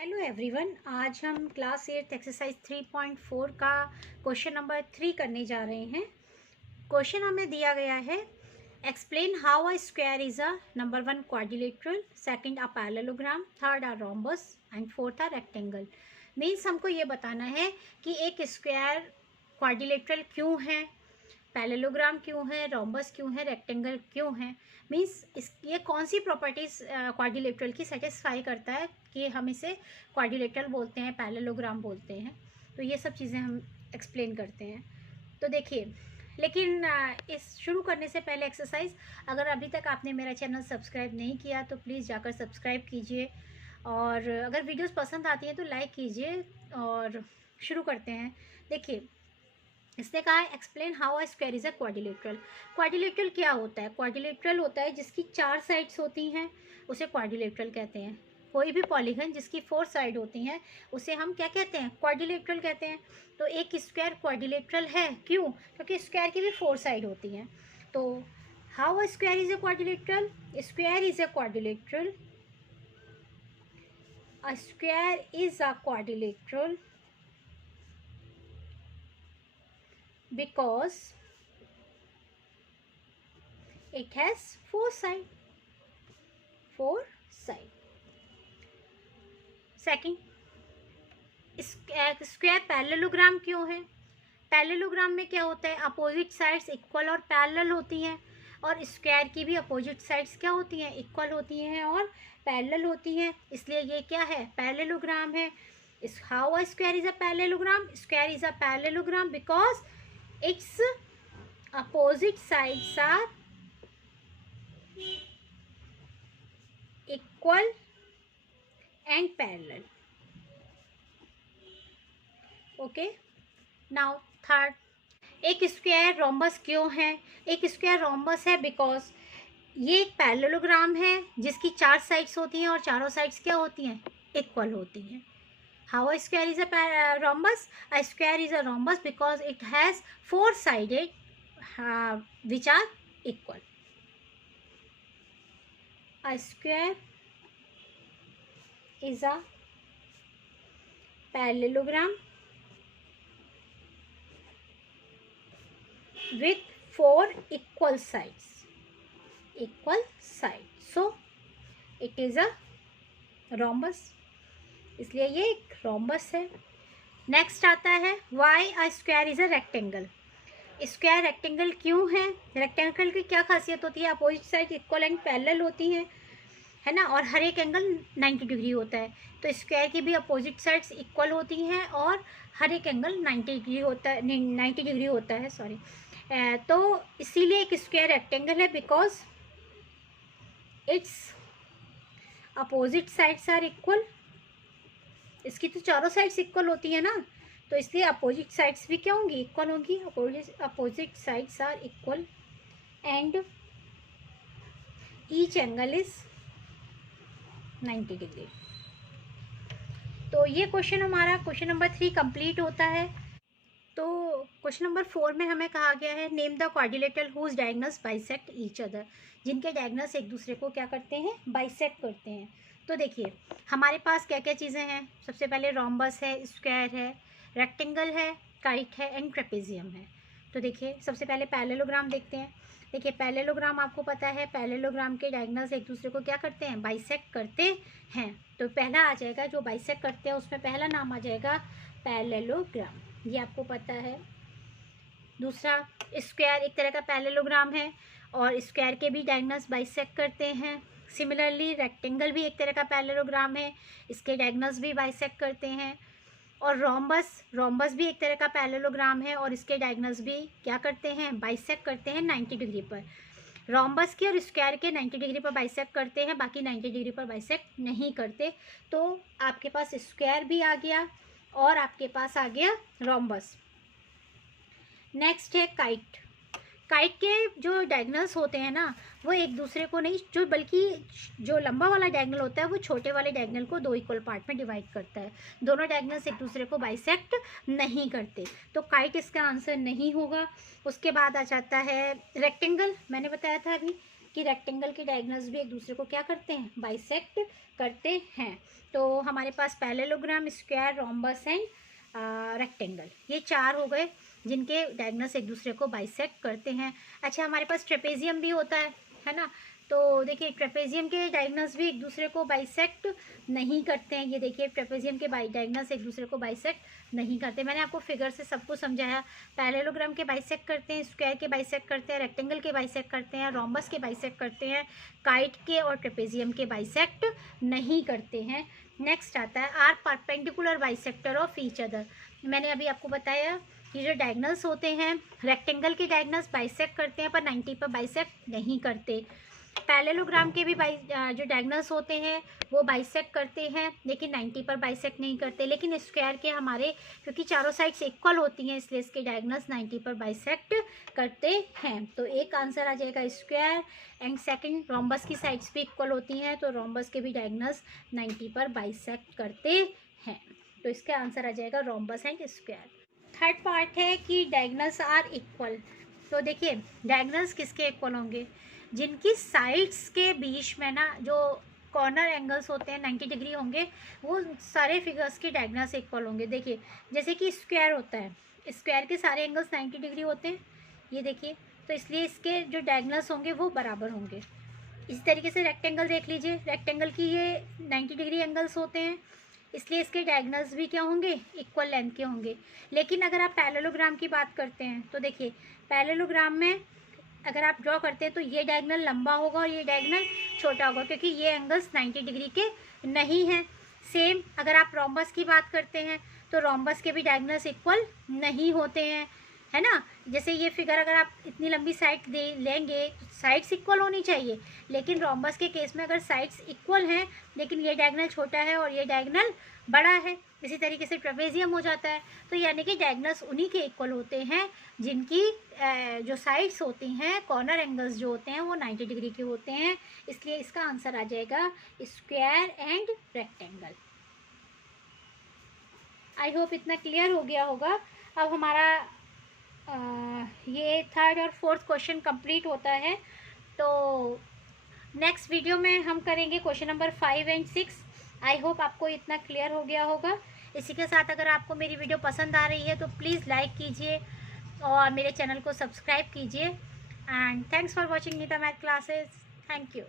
Hello everyone, आज हम class 8 exercise 3.4 का क्वेश्चन नंबर 3 करने जा रहे हैं। क्वेश्चन हमें दिया गया है, explain how a square is a number 1 quadrilateral, second a parallelogram, third a rhombus and fourth a rectangle. Means हमको ये बताना है कि एक स्क्वायर क्वाड्रिलेटरल क्यों है, पैरेललोग्राम क्यों है, रोम्बस क्यों है, रेक्टेंगल क्यों है। मीन्स ये कौन सी प्रॉपर्टीज क्वाड्रिलेटरल की सेटिस्फाई करता है कि हम इसे क्वाड्रिलेटरल बोलते हैं, पैरेललोग्राम बोलते हैं। तो ये सब चीज़ें हम एक्सप्लेन करते हैं। तो देखिए, लेकिन इस शुरू करने से पहले एक्सरसाइज, अगर अभी तक आपने मेरा चैनल सब्सक्राइब नहीं किया तो प्लीज़ जाकर सब्सक्राइब कीजिए, और अगर वीडियोस पसंद आती हैं तो लाइक कीजिए। और शुरू करते हैं। देखिए, इसने कहा है explain how a square is a quadrilateral. Quadrilateral क्या होता है? क्वाड्रिलेटरल होता है जिसकी 4 साइड्स होती हैं, उसे क्वाड्रिलेटरल कहते हैं। कोई भी पॉलीगन जिसकी 4 साइड होती हैं उसे हम क्या कहते हैं? क्वाड्रिलेटरल कहते हैं। तो एक स्क्वायर क्वाड्रिलेटरल है, क्यों? क्योंकि स्क्वायर की भी 4 साइड होती हैं। तो how a square is a quadrilateral? Square is a quadrilateral, a square is a quadrilateral because it has 4 side. Second, square parallelogram क्यों है? पैरेललोग्राम में क्या होता है? अपोजिट साइड्स इक्वल और पैरेलल होती हैं, और स्क्वायर की भी अपोजिट साइड्स क्या होती हैं? इक्वल होती हैं और पैरेलल होती हैं, इसलिए ये क्या है? पैरेललोग्राम है। इस how a square is a parallelogram? Square is a parallelogram because its opposite sides are equal and parallel. Okay, now third, एक स्क्वायर रोम्बस क्यों है? एक स्क्वायर रोम्बस है बिकॉज ये एक पैरेललोग्राम है जिसकी 4 साइड्स होती हैं और चारों साइड्स क्या होती हैं? इक्वल होती हैं। How a square is a rhombus? A square is a rhombus because it has 4 sided which are equal. A square is a parallelogram with 4 equal sides, so it is a rhombus, इसलिए ये एक rhombus है। Next आता है why a square is a rectangle. Square rectangle क्यों है? Rectangle की क्या खासियत होती है? Opposite side equal and parallel होती हैं, है ना, और हर एक एंगल 90 डिग्री होता है। तो स्क्वायर की भी अपोजिट साइड्स इक्वल होती हैं और हर एक एंगल 90 डिग्री होता है, 90 डिग्री होता है, सॉरी। तो इसीलिए एक स्क्वायर रेक्टेंगल है because its opposite sides are equal. इसकी तो चारों साइड्स इक्वल होती है ना, तो इसलिए अपोजिट साइड्स भी क्या होंगी? इक्वल होंगी। Opposite sides are equal and each angle is 90 degree. तो ये क्वेश्चन हमारा क्वेश्चन नंबर 3 कंप्लीट होता है। तो क्वेश्चन नंबर 4 में हमें कहा गया है name the quadrilateral whose diagonals bisect each other, जिनके डायगोनल्स एक दूसरे को क्या करते हैं? बाइसेक्ट करते हैं। तो देखिए, हमारे पास क्या क्या चीज़ें हैं? सबसे पहले रोम्बस है, स्क्वायर है, रेक्टेंगल है, काइट है एंड ट्रेपेजियम है। तो देखिए, सबसे पहले पैरेललोग्राम देखते हैं। देखिए, पैरेललोग्राम आपको पता है, पैरेललोग्राम के डायगोनल्स एक दूसरे को क्या करते हैं? बाइसेक्ट करते हैं। तो पहला आ जाएगा, जो बाइसेक्ट करते हैं उसमें पहला नाम आ जाएगा पैरेललोग्राम, ये आपको पता है। दूसरा, स्क्वायर एक तरह का पैरेललोग्राम है और स्क्वायर के भी डायगोनल्स बाइसेक्ट करते हैं। सिमिलरली रेक्टेंगल भी एक तरह का पैरेललोग्राम है, इसके डायगोनल्स भी बाइसेक्ट करते हैं। और रोम्बस भी एक तरह का पैरेललोग्राम है और इसके डायगोनल्स भी क्या करते हैं? बाइसेक्ट करते हैं 90 डिग्री पर। रोम्बस के और स्क्वायर के 90 डिग्री पर बाइसेक्ट करते हैं, बाकी 90 डिग्री पर बाइसेक्ट नहीं करते। तो आपके पास स्क्वायर भी आ गया और आपके पास आ गया रोम्बस। नेक्स्ट है काइट। काइट के जो डायगोनल्स होते हैं ना, वो एक दूसरे को नहीं, जो बल्कि जो लंबा वाला डायगोनल होता है वो छोटे वाले डायगोनल को 2 इक्वल पार्ट में डिवाइड करता है। दोनों डायगोनल्स एक दूसरे को बाइसेक्ट नहीं करते, तो काइट इसका आंसर नहीं होगा। उसके बाद आ जाता है रेक्टेंगल। मैंने बताया था अभी, कि रेक्टेंगल के डायगोनल्स भी एक दूसरे को क्या करते हैं, बाइसेक्ट करते हैं। तो हमारे पास parallelogram, square, rhombus and rectangle, ये 4 हो गए जिनके डायगोनल्स एक दूसरे को बाइसेक्ट करते हैं। अच्छा, हमारे पास ट्रेपेजियम भी होता है ना। तो देखिए ट्रेपेजियम के डायगोनल्स भी एक दूसरे को बाइसेक्ट नहीं करते हैं। ये देखिए ट्रेपेजियम के डायगोनल्स एक दूसरे को बाइसेक्ट नहीं करते। मैंने आपको फिगर से सब कुछ समझाया। पैरेललोग्राम के बाइसेक्ट करते हैं, स्क्वायर के बाइसेक्ट करते हैं, रेक्टेंगल के बाइसेक्ट करते हैं, रोम्बस के बाइसेक्ट करते हैं, काइट के और ट्रेपेजियम के बाइसेक्ट नहीं करते हैं। नेक्स्ट आता है are perpendicular bisector of each other. मैंने अभी आपको बताया कि जो डायगोनल्स होते हैं, रेक्टेंगल के डायगोनल्स बाइसेक्ट करते हैं पर 90 पर बाइसेक्ट नहीं करते। पैरेललोग्राम के भी जो डायगोनल्स होते हैं वो बाइसेक्ट करते हैं लेकिन 90 पर बाइसेक्ट नहीं करते। लेकिन स्क्वायर के हमारे क्योंकि चारों साइड्स इक्वल होती हैं इसलिए इसके डायगोनल्स 90 पर बाइसेक्ट करते हैं। तो एक आंसर आ जाएगा स्क्वायर। एंड सेकंड, रोम्बस की साइड्स भी इक्वल होती हैं तो रोम्बस के भी डायगोनल्स 90 पर बाइसेक्ट करते हैं। तो इसका आंसर आ जाएगा rhombus and square. Third part है कि डायगोनल्स आर इक्वल। तो देखिए डायगोनल्स किसके इक्वल होंगे, जिनकी साइड्स के बीच में ना जो कॉर्नर एंगल्स होते हैं 90 डिग्री होंगे, वो सारे फिगर्स के डायगोनल्स इक्वल होंगे। देखिए जैसे कि स्क्वायर होता है, स्क्वायर के सारे एंगल्स 90 डिग्री होते हैं, ये देखिए, तो इसलिए इसके जो डायगोनल्स होंगे वो बराबर होंगे। इसी तरीके से रेक्टेंगल देख लीजिए, रेक्टेंगल की ये 90 डिग्री एंगल्स होते हैं इसलिए इसके डायगोनल्स भी क्या होंगे, इक्वल लेंथ के होंगे। लेकिन अगर आप पैरेललोग्राम की बात करते हैं तो देखिए पैरेललोग्राम में अगर आप ड्रॉ करते हैं तो ये डायगोनल लंबा होगा और ये डायगोनल छोटा होगा क्योंकि ये एंगल्स 90 डिग्री के नहीं हैं। सेम अगर आप रोम्बस की बात करते हैं तो रोम्बस के भी डायगोनल्स इक्वल नहीं होते हैं, है ना। जैसे ये फिगर अगर आप इतनी लंबी साइड लेंगे तो साइड्स इक्वल होनी चाहिए, लेकिन रोम्बस के केस में अगर साइड्स इक्वल हैं लेकिन ये डायगोनल छोटा है और ये डायगोनल बड़ा है, इसी तरीके से ट्रेपेजियम हो जाता है। तो यानी कि डायगोनल्स उन्हीं के इक्वल होते हैं जिनकी जो साइड्स होती हैं, कॉर्नर एंगल्स जो होते हैं वो 90 डिग्री के होते हैं। इसलिए इसका आंसर आ जाएगा square and rectangle. I hope इतना क्लियर हो गया होगा। अब हमारा ये थर्ड और फोर्थ क्वेश्चन कंप्लीट होता है। तो नेक्स्ट वीडियो में हम करेंगे question number 5 and 6। I hope आपको इतना क्लियर हो गया होगा। इसी के साथ अगर आपको मेरी वीडियो पसंद आ रही है तो प्लीज़ लाइक कीजिए और मेरे चैनल को सब्सक्राइब कीजिए। And thanks for watching Neeta math classes. Thank you.